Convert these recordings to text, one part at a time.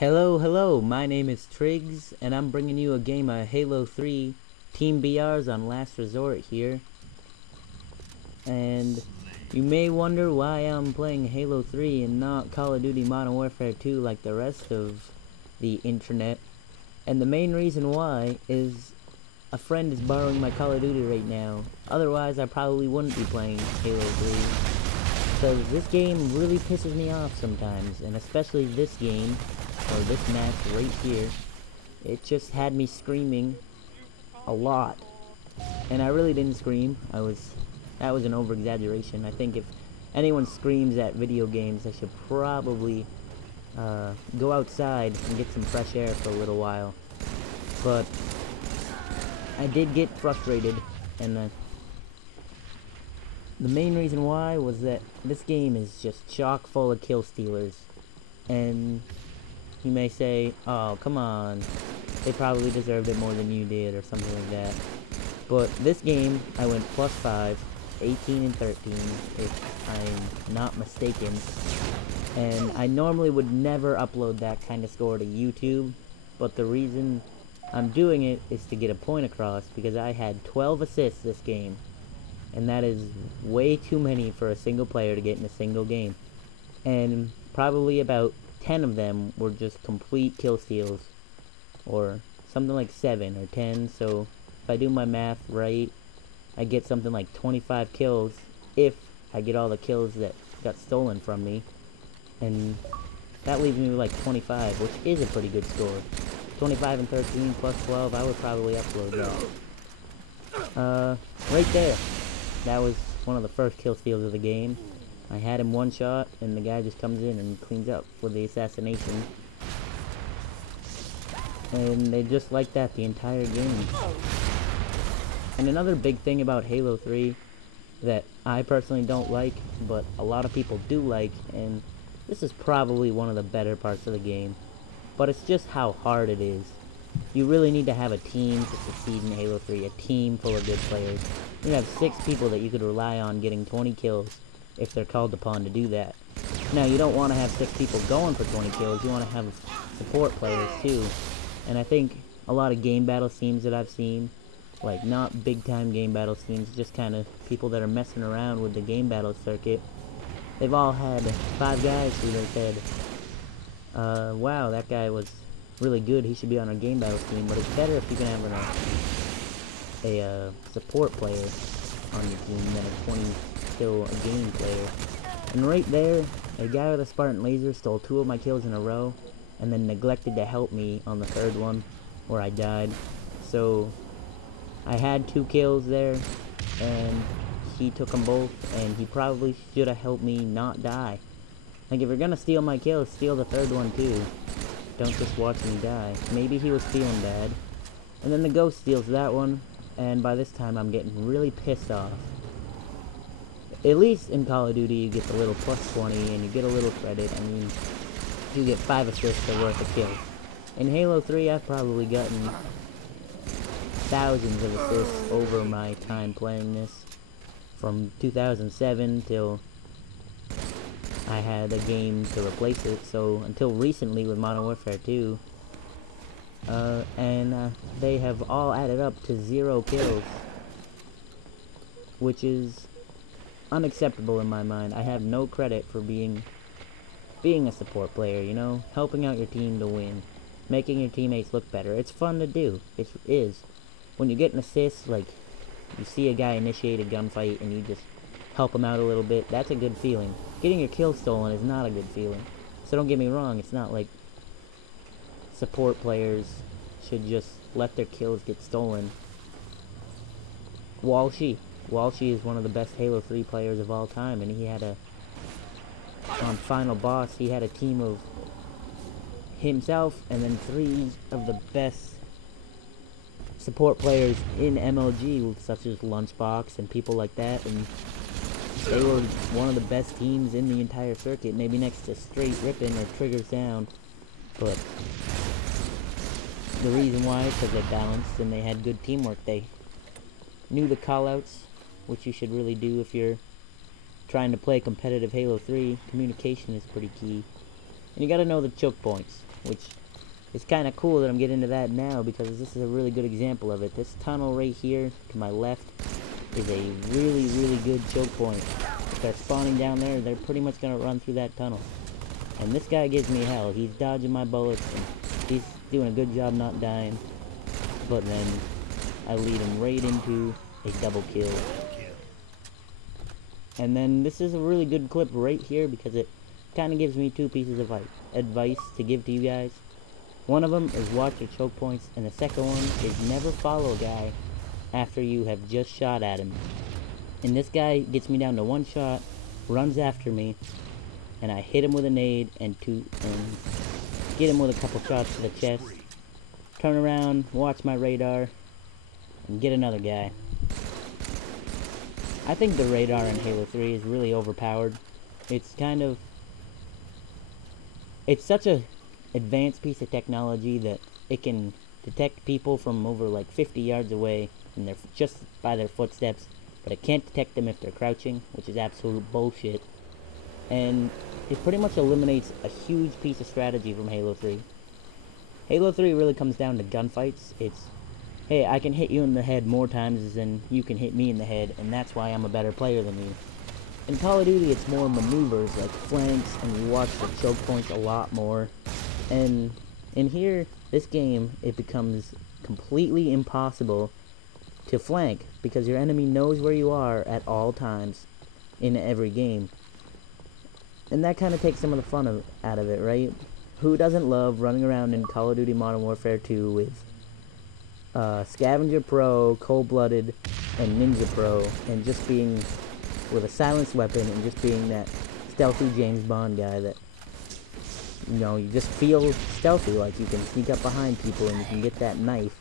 Hello, my name is Triggs, and I'm bringing you a game of Halo 3 Team BRs on Last Resort here. And you may wonder why I'm playing Halo 3 and not Call of Duty Modern Warfare 2 like the rest of the internet. And the main reason why is a friend is borrowing my Call of Duty right now. Otherwise, I probably wouldn't be playing Halo 3. Because this game really pisses me off sometimes, and especially this game, or this match right here. It just had me screaming a lot. And I really didn't scream. That was an over-exaggeration. I think if anyone screams at video games, I should probably go outside and get some fresh air for a little while. But I did get frustrated, and the main reason why was that this game is just chock full of kill stealers. And you may say, oh, come on, they probably deserved it more than you did, or something like that. But this game, I went +5, 18 and 13, if I'm not mistaken. And I normally would never upload that kind of score to YouTube, but the reason I'm doing it is to get a point across, because I had 12 assists this game. And that is way too many for a single player to get in a single game. And probably about 10 of them were just complete kill steals, or something like 7 or 10, so if I do my math right, I get something like 25 kills if I get all the kills that got stolen from me, and that leaves me with like 25, which is a pretty good score. 25 and 13 plus 12, I would probably upload that. Right there, that was one of the first kill steals of the game. I had him one shot, and the guy just comes in and cleans up with the assassination. And they just like that the entire game. And another big thing about Halo 3 that I personally don't like, but a lot of people do like, and this is probably one of the better parts of the game, but it's just how hard it is. You really need to have a team to succeed in Halo 3, a team full of good players. You have 6 people that you could rely on getting 20 kills if they're called upon to do that. Now, you don't want to have 6 people going for 20 kills, you want to have support players too. And I think a lot of game battle teams that I've seen, like not big time game battle teams, just kind of people that are messing around with the game battle circuit, they've all had 5 guys who they said, wow, that guy was really good, he should be on our game battle team. But it's better if you can have a support player on your team than a 20 kill a game player. And right there, a guy with a Spartan laser stole 2 of my kills in a row, and then neglected to help me on the 3rd one, where I died. So I had 2 kills there, and he took them both, and he probably should have helped me not die. Like, if you're gonna steal my kills, steal the 3rd one too. Don't just watch me die. Maybe he was feeling bad. And then the ghost steals that one, and by this time I'm getting really pissed off. At least in Call of Duty you get the little +20 and you get a little credit. I mean, you get 5 assists are worth a kill. In Halo 3 I've probably gotten thousands of assists over my time playing this. From 2007 till I had a game to replace it, so until recently with Modern Warfare 2. They have all added up to 0 kills, which is unacceptable in my mind. I have no credit for being a support player, you know? Helping out your team to win. Making your teammates look better. It's fun to do. It is. When you get an assist, like, you see a guy initiate a gunfight and you just help him out a little bit, that's a good feeling. Getting your kill stolen is not a good feeling. So don't get me wrong, it's not like support players should just let their kills get stolen. Walshy is one of the best Halo 3 players of all time, and he had on Final Boss, he had a team of himself and then 3 of the best support players in MLG, such as Lunchbox and people like that, and they were one of the best teams in the entire circuit, maybe next to Straight Rippin' or Triggers Down. But the reason why is because they balanced and they had good teamwork. They knew the callouts, which you should really do if you're trying to play competitive Halo 3. Communication is pretty key. And you gotta know the choke points. which is kind of cool that I'm getting into that now because this is a really good example of it. This tunnel right here to my left is a really, really good choke point. If they're spawning down there, they're pretty much going to run through that tunnel. And this guy gives me hell. He's dodging my bullets, and he's doing a good job not dying. But then I lead him right into a double kill. And then this is a really good clip right here because it kind of gives me two pieces of advice to give to you guys. One of them is watch your choke points, and the second one is never follow a guy after you have just shot at him. And this guy gets me down to one shot, runs after me, and I hit him with a nade and get him with a couple shots to the chest. Turn around, watch my radar, and get another guy. I think the radar in Halo 3 is really overpowered. It's such a advanced piece of technology that it can detect people from over like 50 yards away and they're just by their footsteps, but it can't detect them if they're crouching, which is absolute bullshit. And it pretty much eliminates a huge piece of strategy from Halo 3. Halo 3 really comes down to gunfights. It's, hey, I can hit you in the head more times than you can hit me in the head, and that's why I'm a better player than you. In Call of Duty, it's more maneuvers, like flanks, and you watch the choke points a lot more. And in here, this game, it becomes completely impossible to flank, because your enemy knows where you are at all times in every game. And that kind of takes some of the fun out of it, right? Who doesn't love running around in Call of Duty Modern Warfare 2 with Scavenger Pro, Cold-Blooded, and Ninja Pro, and just being with a silenced weapon and just being that stealthy James Bond guy that, you know, you just feel stealthy, like you can sneak up behind people and you can get that knife.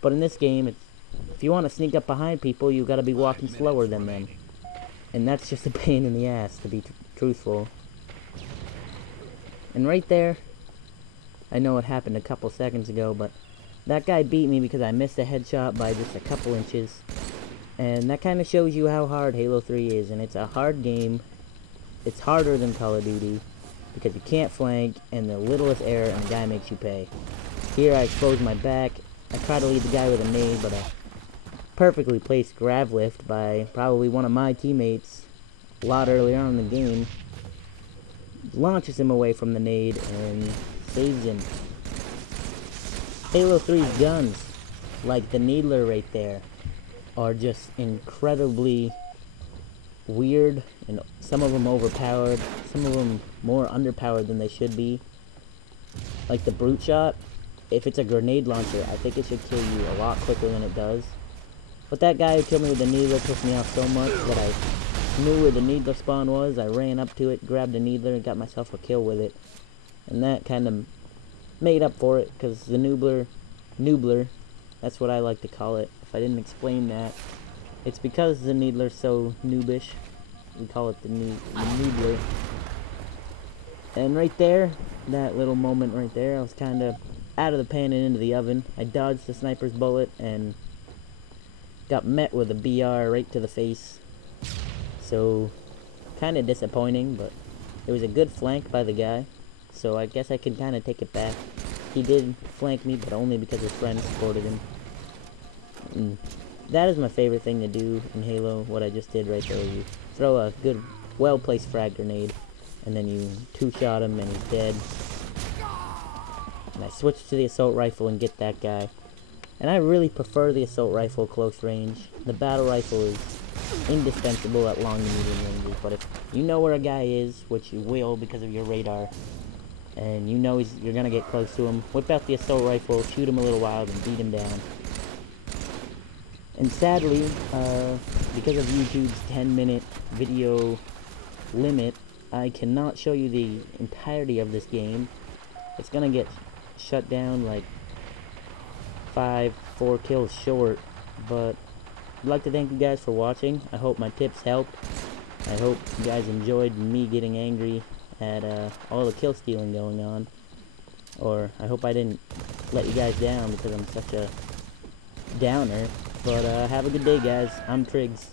But in this game, if you want to sneak up behind people, you gotta be walking slower than them. And that's just a pain in the ass, to be truthful. And right there, I know it happened a couple seconds ago, but that guy beat me because I missed a headshot by just a couple inches. And that kind of shows you how hard Halo 3 is, and it's a hard game. It's harder than Call of Duty, because you can't flank, and the littlest error and the guy makes you pay. Here I expose my back, I try to lead the guy with a nade, but a perfectly placed grav lift by probably one of my teammates a lot earlier on in the game launches him away from the nade and saves him. Halo 3's guns, like the Needler right there, are just incredibly weird, and some of them overpowered, some of them more underpowered than they should be. Like the Brute Shot, if it's a grenade launcher, I think it should kill you a lot quicker than it does. But that guy who killed me with the Needler pissed me off so much that I knew where the Needler spawn was. I ran up to it, grabbed the Needler, and got myself a kill with it. And that kind of made up for it, because the Noobler, that's what I like to call it. If I didn't explain that, it's because the Needler's so noobish. We call it the Noobler. And right there, that little moment right there, I was kind of out of the pan and into the oven. I dodged the sniper's bullet and got met with a BR right to the face. So, kind of disappointing, but it was a good flank by the guy. So I guess I can kind of take it back. He did flank me, but only because his friend supported him. And that is my favorite thing to do in Halo, what I just did right there. You throw a good, well-placed frag grenade, and then you two-shot him and he's dead. And I switch to the assault rifle and get that guy. And I really prefer the assault rifle close range. The battle rifle is indispensable at long and medium ranges, but if you know where a guy is, which you will because of your radar, and you know you're gonna get close to him, whip out the assault rifle, shoot him a little while, and beat him down. And sadly, because of YouTube's 10-minute video limit, I cannot show you the entirety of this game. It's gonna get shut down like 4 kills short, but I'd like to thank you guys for watching. I hope my tips helped. I hope you guys enjoyed me getting angry at all the kill stealing going on. Or I hope I didn't let you guys down because I'm such a downer. But have a good day, guys. I'm Triggs.